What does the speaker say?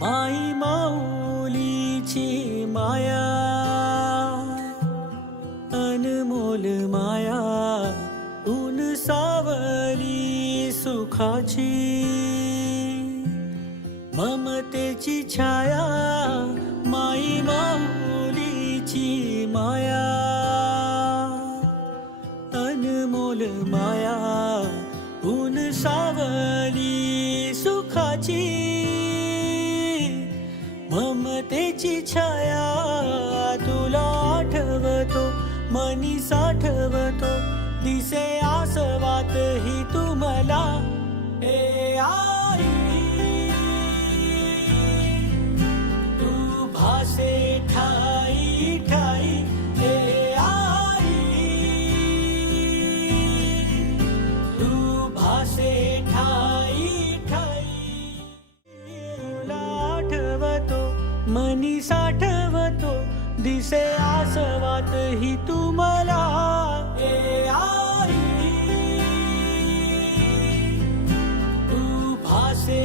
माई माऊलीची माया, अनमोल माया, ऊन सावली सुखाची, ममतेची छाया, माई माऊलीची माया, अनमोल माया, ऊन सावली सुखाची, ममतेची छाया. तुला आठवतो मनी साठवतो, दिसे आसवात ही तू मला. ए आई तू भासे ठाई ठाई. ए आई तू भासे ठाई ठाई. तुला आठवतो मनी साठवतो, दिसे आसवात ही तू मला. ए आई तू भासे